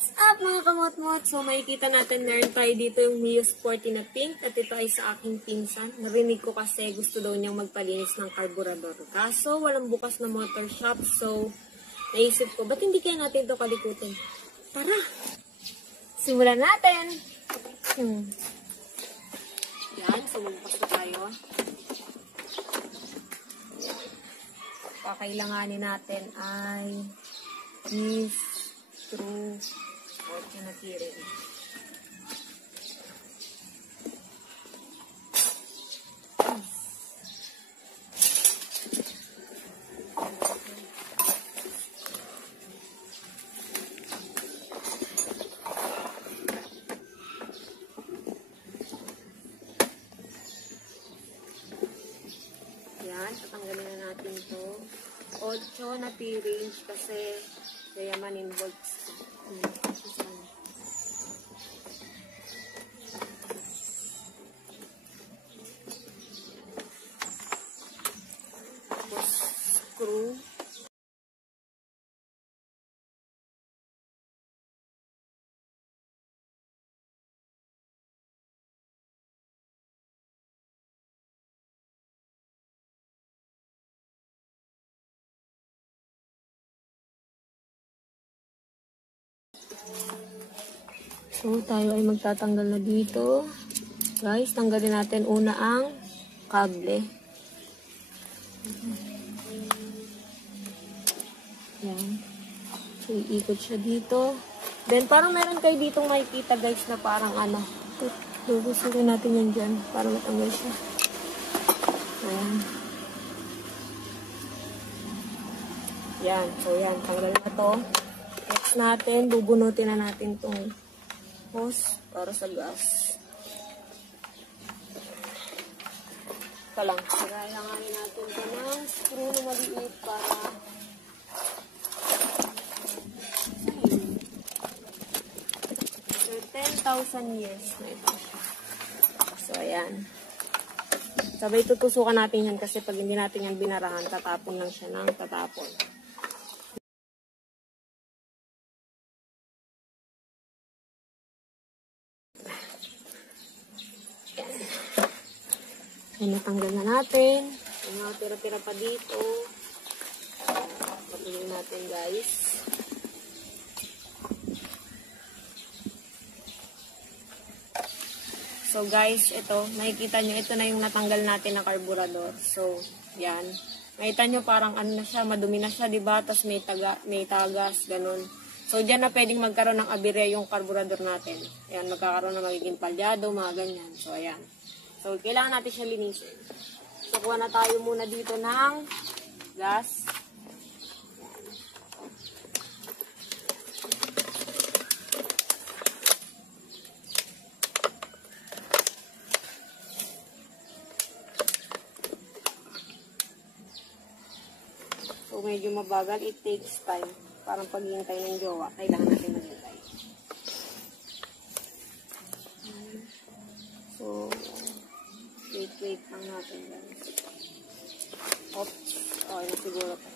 What's up mga kamot-mot? So makikita natin meron tayo dito yung Mio Sporty na pink at ito ay sa aking pinsan. Narinig ko kasi gusto daw niyang magpalinis ng karburador. Kaso walang bukas na motor shop, so naisip ko, ba't hindi kaya natin ito kalikutin? Tara! Simulan natin! Yan, so magbukas na tayo. Kakailanganin natin ay is true sporty material. Yan, tatanggalin na natin ito. 8 na P-range kasi diamond volts. Tapos screw. So, tayo ay magtatanggal na dito. Guys, tanggalin natin una ang kable. Yan. So, iikot siya dito. Then, parang meron kayo ditong makikita guys na parang ano. Lugusin natin yan dyan para matanggal siya. Ayan. Yan. So, yan. Tanggal na to. Next natin, bubunutin na natin itong hose para sa gas. Ito lang. Kailanganin natin ito ng screw na maliit para so, 10,000 years na ito. So, ayan. Sabay tutusukan natin yan kasi pag hindi natin yan binarahan, tatapon lang siya ng tatapon. Ayan, natanggal na natin. May mga tira-tira pa dito. Patuloy natin guys. So guys, ito, makikita nyo, ito na yung natanggal natin na karburador. So, yan. Makita nyo parang ano na siya, madumi na siya, diba? Tapos may tagas, ganun. So, dyan na pwedeng magkaroon ng aberya yung karburador natin. Ayan, magkakaroon na magiging palyado, mga ganyan. So, ayan. So, kailangan natin siya linisin. So, kuha na tayo muna dito ng gas. So, medyo mabagal. It takes time. Parang paghihintay ng jowa. Kailangan natin maghintay. So, wait lang natin guys. Oops. Okay na siguro ito.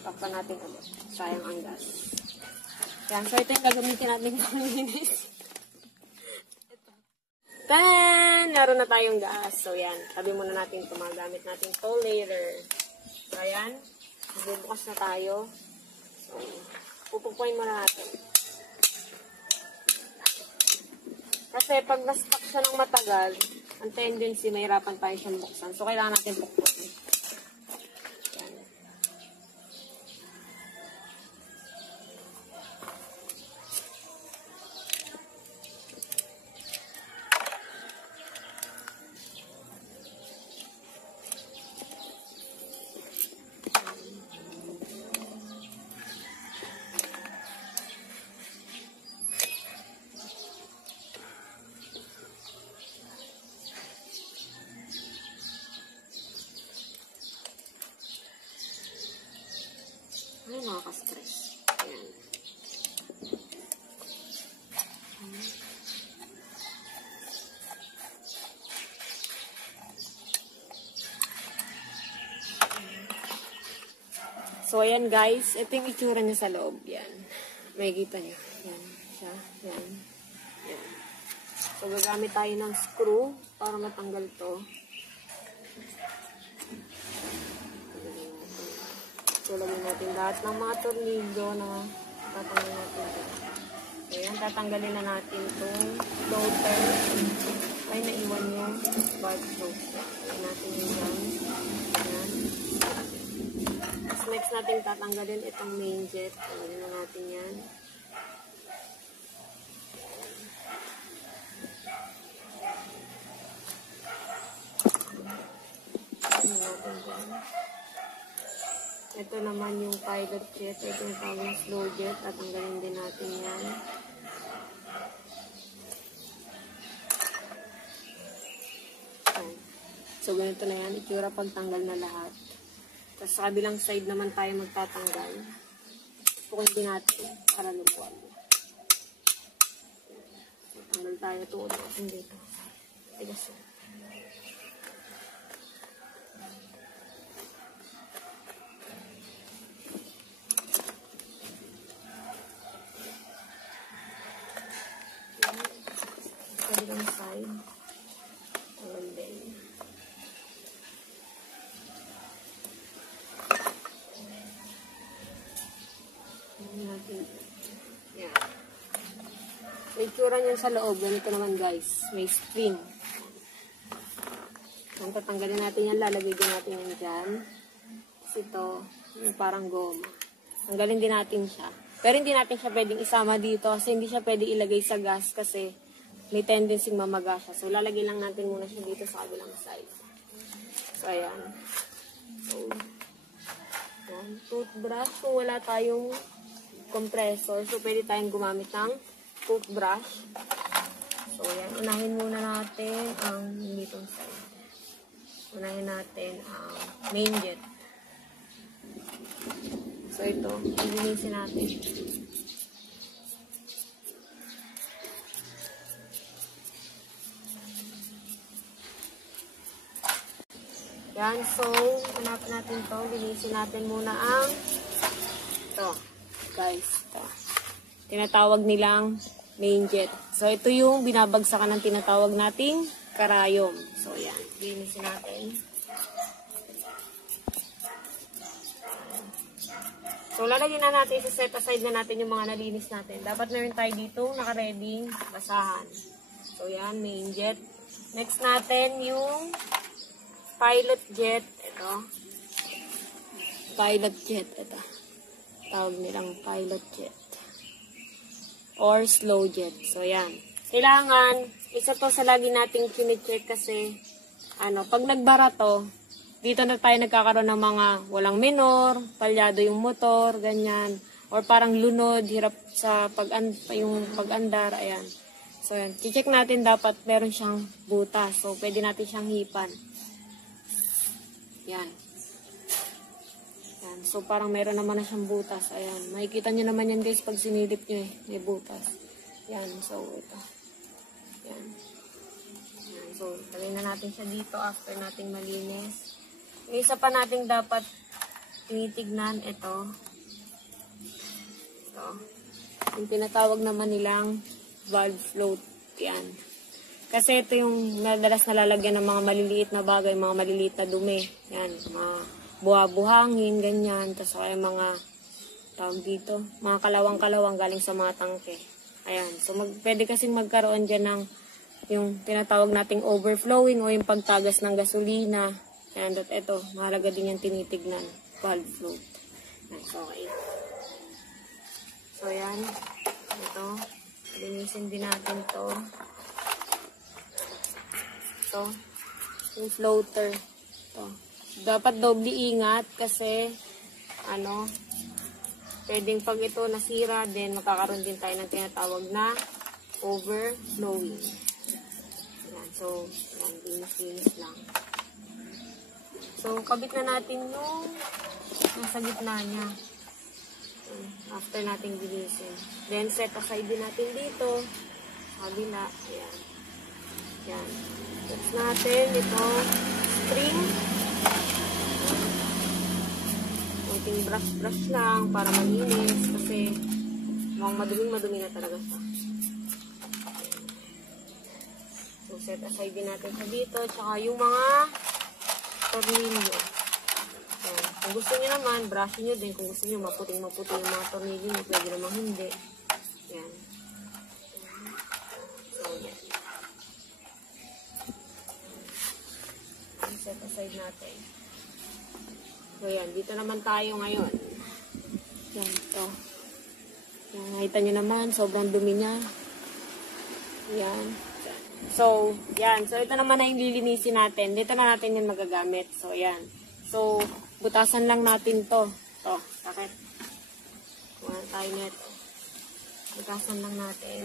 Takpan natin ulit. Sayang ang gas. Yan. So, ito yung gagamitin natin pang-linis. Then, naroon na tayong gas. So, yan. Tabi muna natin ito. Magamit natin ito later. So, ayan. Bubukas na tayo. So, pupupuin muna natin. Kasi pag na-stuck siya ng matagal, ang tendency, mahirapan tayo siyang buksan. So, kailangan natin buksan. Yan. Ay, nakaka-stress. Ayan. So, ayan guys. Ito yung itsura niya sa loob. Yan. Makikita niyo. Yan siya. Yan. Yan. So, gagamit tayo ng screw para matanggal to. So, lagyan natin lahat ng mga tornilyo na tatanggalin natin ito. So, yan. Tatanggalin na natin itong floater. Ay, naiwan yung valve floater. Lagyan natin yung yan. Yan. Tapos, next natin tatanggalin itong main jet. Lagyan na natin yan. Ito naman yung pilot jet. Ito yung tawag na slow jet. Tatanggalin din natin yan. So, ganito na yan. Itsura pagtanggal na lahat. Tapos sa kabilang side naman tayo magtatanggal. Pukin din natin para lubuan. Tanggal tayo. Tuod natin dito. Tigas yun. Kabilang side. Tanggal din. Yan. May tsura niyan sa loob. Ganito naman guys. May spring. Yan, tatanggalin natin yan. Lalagay din natin yan dyan. Kasi ito, yung parang goma. Tanggalin din natin siya. Pero hindi natin siya pwedeng isama dito kasi hindi siya pwede ilagay sa gas kasi may tendency mamaga siya. So, lalagay lang natin muna siya dito sa kabilang side. So, ayan. So, yan. Toothbrush. Kung wala tayong compressor, so, pwede tayong gumamit ng toothbrush. So, yan. Unahin muna natin ang ditong side. Unahin natin ang main jet. So, ito. Linisin natin. Yan. So, hanapin natin to. Linisin natin muna ang ito. Guys. Ito. Tinatawag nilang main jet. So, ito yung binabagsakan ng tinatawag nating karayom. So, yan. Linisin natin. So, lalagyan na natin sa set aside na natin yung mga nalinis natin. Dapat meron tayo dito naka-ready basahan. So, yan, main jet. Next natin yung pilot jet. Ito. Pilot jet. Ito. Tawag nilang pilot jet. Or slow jet. So, yan. Kailangan, isa to sa lagi nating kine-check kasi, pag nagbara to, dito na tayo nagkakaroon ng mga walang minor, palyado yung motor, ganyan. Or parang lunod, hirap sa yung pag-andar, ayan. So, yan. I-check natin dapat meron siyang butas. So, pwede natin siyang hipan. Yan. Yan. So, parang meron naman na siyang butas. Ayan. Makikita nyo naman yan guys pag sinilip nyo eh. May butas. Yan. So, ito. Yan. Yan. So, lagay na natin siya dito after nating malinis. Yung isa pa nating dapat tinitignan, ito. Ito. Yung tinatawag naman nilang valve float. Yan. Kasi ito yung madalas nalalagyan ng mga maliliit na bagay, mga maliliit na dumi. Yan. Mga buha-buhangin, ganyan. Tapos kaya mga tawag dito, mga kalawang-kalawang galing sa mga tangke. Ayan. So, pwede kasing magkaroon dyan ng yung tinatawag nating overflowing o yung pagtagas ng gasolina. Ayan, at ito, mahalaga din yung tinitignan. Valve float. Nice, okay. So, yan. Ito. Linisin din natin to. Ito. Yung floater. Ito. Dapat doble ingat kasi, pwedeng pag ito nasira, then makakaroon din tayo ng tinatawag na overflowing. Ayan, so, yan, linis-linis lang. So, kabit na natin yung nasa gitna niya. After natin bilisin. Then, set aside din natin dito. Kabila. Ayan. Ayan. Next natin itong string. Kunting brush-brush lang para malinis. Kasi, Mukhang madumi na talaga siya. So, set aside din natin siya dito. Tsaka yung mga tornilyo. Yan. Kung gusto niyo naman, brush niyo din. Kung gusto niyo maputing-maputi yung mga tornilyo niyo, pwede namang hindi. Yan. So, yan. Set aside natin. So, yan. Dito naman tayo ngayon. Yan, ito. Yan, nakita nyo naman, sobrang dumi niya. Yan. So, yan. So, ito naman na yung lilinisin natin. Dito na natin yung magagamit. So, yan. So, butasan lang natin to. Ito, sakit. Kuha tayo nito. Butasan lang natin.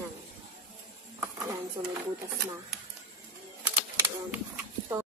Yan. Yan. So, may butas na. Yan. Ito.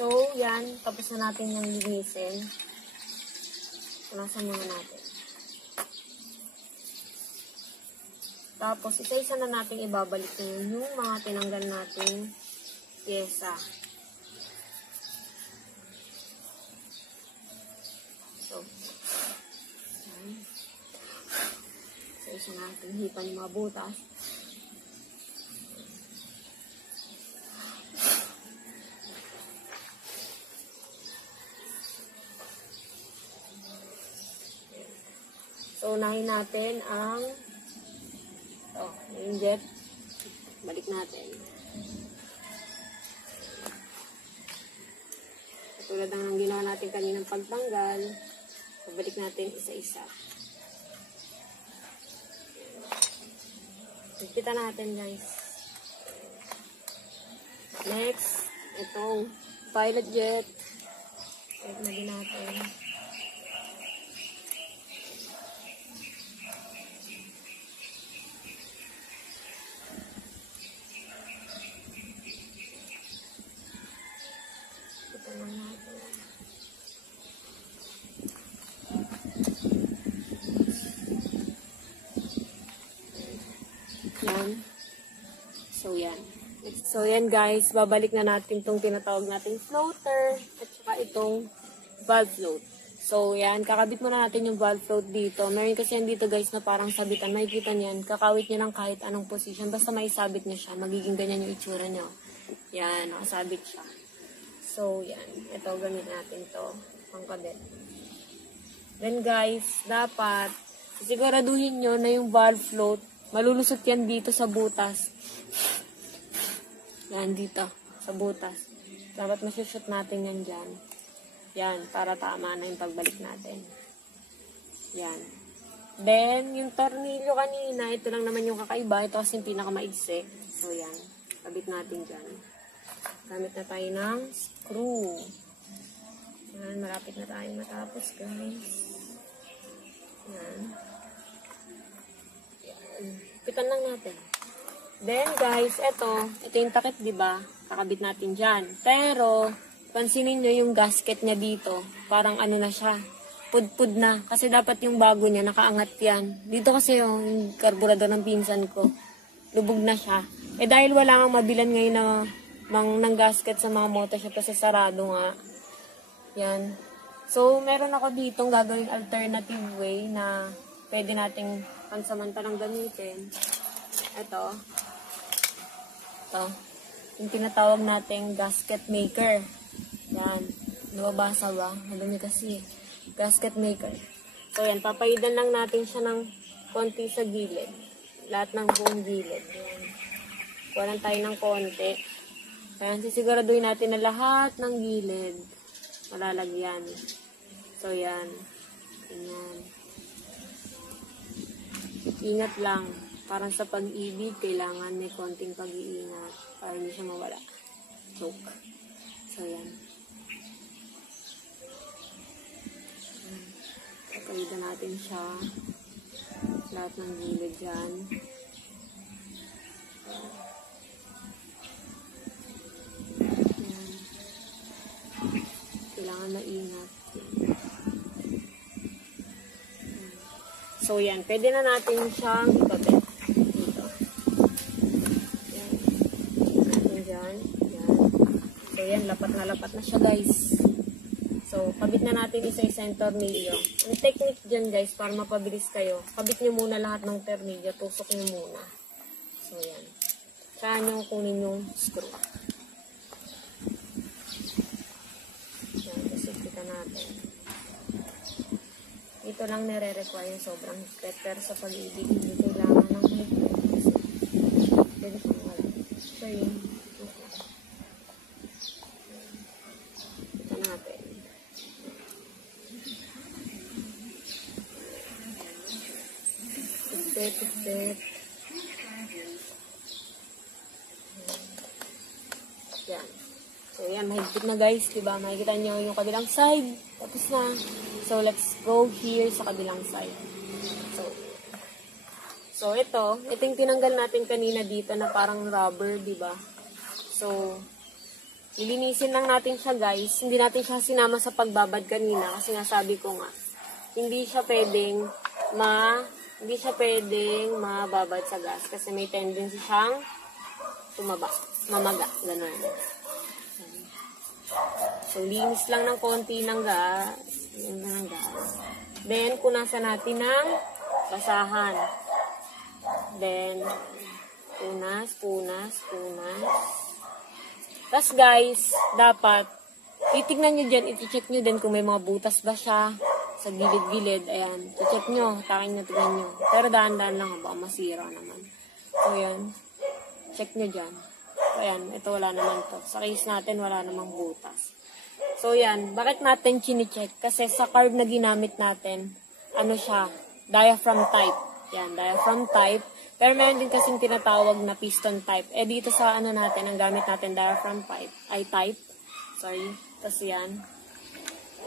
So, yan. Tapos na natin yung linisin. Punasan muna natin. Tapos, isa-isa na natin ibabalik yung mga tinanggal nating pyesa. So, yan. Isa-isa natin hipan yung mga butas. So, unahin natin ang yung jet. Balik natin. Katulad ng ginawa natin kaninang pagtanggal, pabalik natin isa-isa. Higpitan natin, guys. Next, itong pilot jet. Ito na din natin. Yan. So, yan. So, yan guys. Babalik na natin itong tinatawag nating floater at saka itong valve float. So, yan. Kakabit muna natin yung valve float dito. Meron kasi yan dito guys na parang sabitan. Makikita niyan. Kakawit niya ng kahit anong position. Basta may sabit niya siya. Magiging ganyan yung itsura niya. Yan. Nakasabit siya. So, yan. Ito, gamit natin to. Pangkabit. Then guys, dapat siguraduhin nyo na yung valve float malulusot yan dito sa butas. Yan, dito. Sa butas. Dapat masushoot natin yan dyan. Yan, para tama na yung pagbalik natin. Yan. Then, yung tornilyo kanina, ito lang naman yung kakaiba. Ito kasi yung pinakamaigsi. So, yan. Kabit natin dyan. Gamit na tayo ng screw. Yan, malapit na tayo matapos, guys. Yan. Pitan lang natin. Then, guys, ito yung takip, diba? Kakabit natin dyan. Pero, pansinin nyo yung gasket niya dito. Parang ano na siya. Pud-pud na. Kasi dapat yung bago niya, nakaangat yan. Dito kasi yung karburador ng pinsan ko. Lubog na siya. Eh, dahil wala kang mabilan ngayon na ng gasket sa mga motoshop kasi sarado nga. Yan. So, meron ako ditong gagawing alternative way na pwede nating pansamantalang gamitin. Ito. Yung tinatawag nating gasket maker. Yan. Nababasa ba? Madami kasi. Gasket maker. So, yan. Papaidan lang natin siya ng konti sa gilid. Lahat ng buong gilid. Yan. Kuha lang tayo ng konti. Ayan. Sisiguraduhin natin na lahat ng gilid malalagyan. So, yan. Yan. Ingat lang. Parang sa pag-ibig, kailangan may konting pag-iingat para hindi siya mawala. Joke. So, yan. Kapalitan natin siya. Lahat ng gilid dyan. Yan. Kailangan maingat. So, yan. Pwede na natin siyang ikabit. Dito. Yan. Natin dyan. Yan. So, yan. Lapat na siya, guys. So, kabit na natin isa-isa yung tornilyo. Ang technique dyan, guys, para mapabilis kayo, kabit nyo muna lahat ng tornilyo. Tusok nyo muna. So, yan. Saka nyo kunin yung screw. Yan. Kasi kita natin. Ito lang nire-require sobrang higpit. Pero sa pag-ibig, hindi kailangan ng higpit. Kasi, pwede siyang wala. So, yun. Kita natin. Higpit. Yan. So, yan. Mahigpit na, guys. Diba? Makikita nyo yung kabilang side. Tapos na. So, let's go here sa kabilang side. So ito yung tinanggal natin kanina dito na parang rubber, diba? So, ilinisin lang natin siya, guys. Hindi natin siya sinama sa pagbabad kanina kasi nga sabi ko nga, hindi siya pwedeng mababad sa gas kasi may tendency siyang mamaga, gano'n. So, linis lang ng konti ng gas. Then, punasan natin ng basahan. Then, punas. Tapos, guys, dapat, titignan nyo dyan, iti-check nyo din kung may mga butas ba siya sa gilid-gilid. Ayan, i-check nyo, takin nyo, tignan nyo. Pero dahan-dahan lang, baka masira naman. So, yan. Check nyo dyan. So, ayan, ito wala naman to. Sa case natin, wala namang butas. So, yan. Bakit natin chine-check? Kasi sa carb na ginamit natin, ano siya? Diaphragm type. Yan, diaphragm type. Pero meron din kasing tinatawag na piston type. Eh, dito sa ano natin, ang gamit natin, diaphragm type. Tapos yan.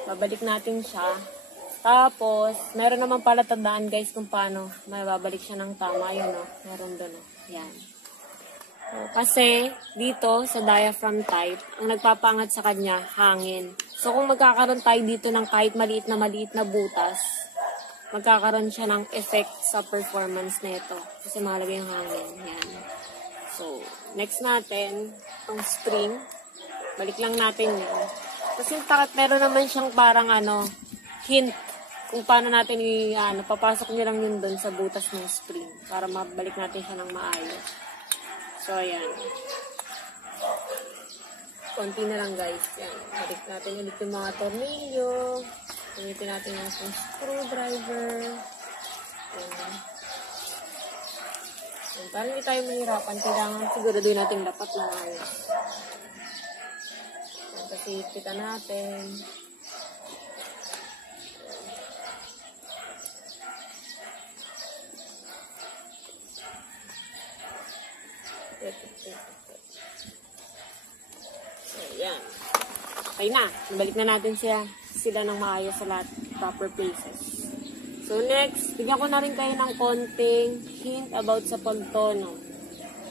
Babalik natin siya. Tapos, meron naman pala tandaan, guys, kung paano may babalik siya ng tama. Ayun, no? Meron doon, no? Yan. Kasi, dito, sa diaphragm type, ang nagpapangat sa kanya, hangin. So, kung magkakaroon tayo dito ng kahit maliit na butas, magkakaroon siya ng effect sa performance nito. Kasi mahalaga yung hangin. Yan. So, next natin, itong spring. Balik lang natin yan. Kasi meron naman siyang parang hint kung paano natin papasok nyo lang yun doon sa butas ng spring para mabalik natin siya ng maayos. So, ayan. Konti na lang, guys. Yan. Balik natin ulit yung mga tornilyo. Gamitin natin yung screwdriver. Ayan. Yan. Para hindi tayo mahirapan, kailangan siguraduhin natin dapat lang ayos. Yan. Kasi kita natin. So, yan. Okay na. Balik na natin sila ng maayos sa lahat proper places. So, next, bigyan ko na rin kayo ng konting hint about sa pagtono.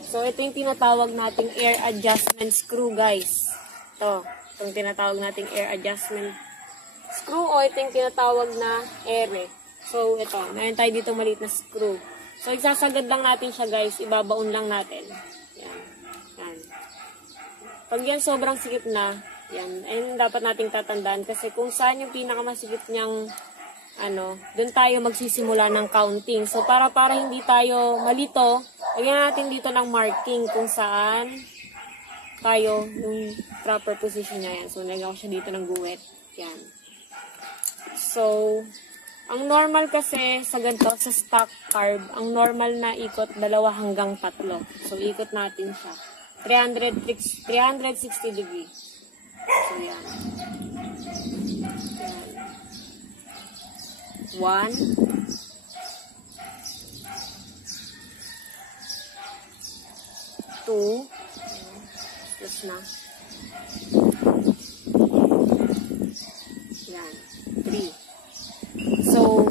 So, ito yung tinatawag nating air adjustment screw, guys. Itong tinatawag nating air adjustment screw o ito yung tinatawag na ere. So, ito. Meron tayo dito maliit na screw. So, isasagad lang natin siya, guys. Ibabaon lang natin. Yan. Pag yan sobrang sikip na, yan. Ayun dapat nating tatandaan. Kasi kung saan yung pinakamasikip niyang, doon tayo magsisimula ng counting. So, para hindi tayo malito, lagyan natin dito ng marking kung saan tayo yung proper position niya. Yan. So, lagyan ko siya dito ng guwit. Yan. So, ang normal kasi sa ganito, sa stock carb, ang normal na ikot 2 hanggang 3. So, ikot natin siya. 360 degree. So, yan. 1. 2. Tapos na. Yan. 3. So,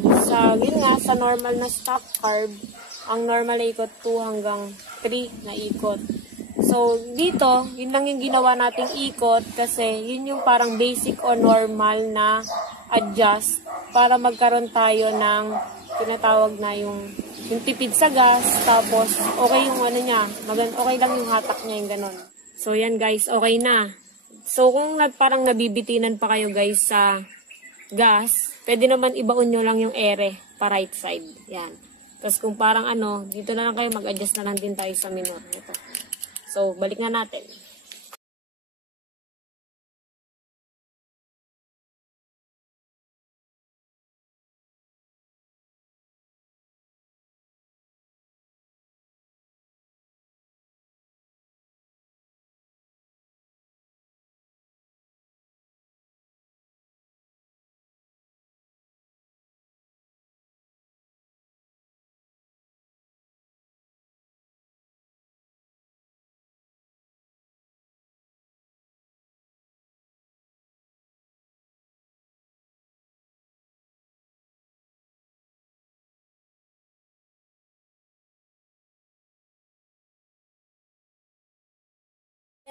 sa normal na stock carb, ang normal na ikot 2 hanggang 3 na ikot. So, dito, yun lang yung ginawa nating ikot kasi yun yung parang basic o normal na adjust para magkaroon tayo ng tinatawag na yung tipid sa gas, tapos okay yung ano niya, okay lang yung hatak niya yung ganon. So, yan guys, okay na. So, kung parang nabibitinan pa kayo guys sa gas, pwede naman ibaon nyo lang yung ere pa right side. Yan. Tapos kung parang ano, dito na lang kayo, mag-adjust na lang din tayo sa minor. Ito. So, balik na natin.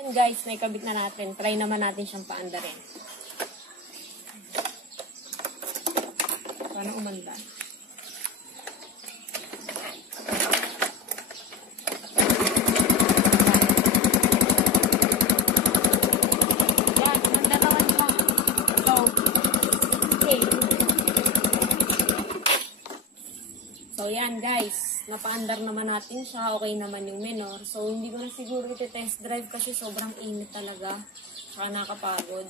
Yan guys, may kabit na natin. Try naman natin siyang paandarin. Paano umanda? Yan, umanda naman siya. So, okay. So, yan guys. Napaandar naman natin siya. Okay naman yung minor. So, hindi ko na siguro iti-test drive kasi sobrang init talaga. Saka nakapagod.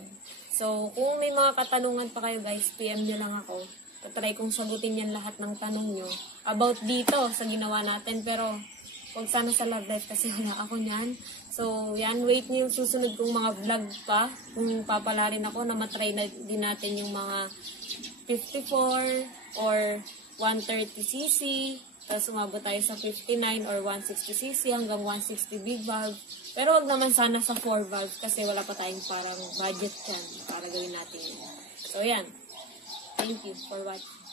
So, kung may mga katanungan pa kayo guys, PM nyo lang ako. Tatry kong sagutin yan lahat ng tanong nyo. About dito sa ginawa natin. Pero, huwag sana sa love life kasi wala ako niyan. So, yan. Wait nyo yung susunod kong mga vlog pa. Kung papalarin ako na matry na din natin yung mga 54 or 130cc. Tapos umabot tayo sa 59 or 160cc hanggang 160 big valve. Pero wag naman sana sa 4 valve kasi wala pa tayong parang budget dyan para gawin natin yun. So yan. Thank you for watching.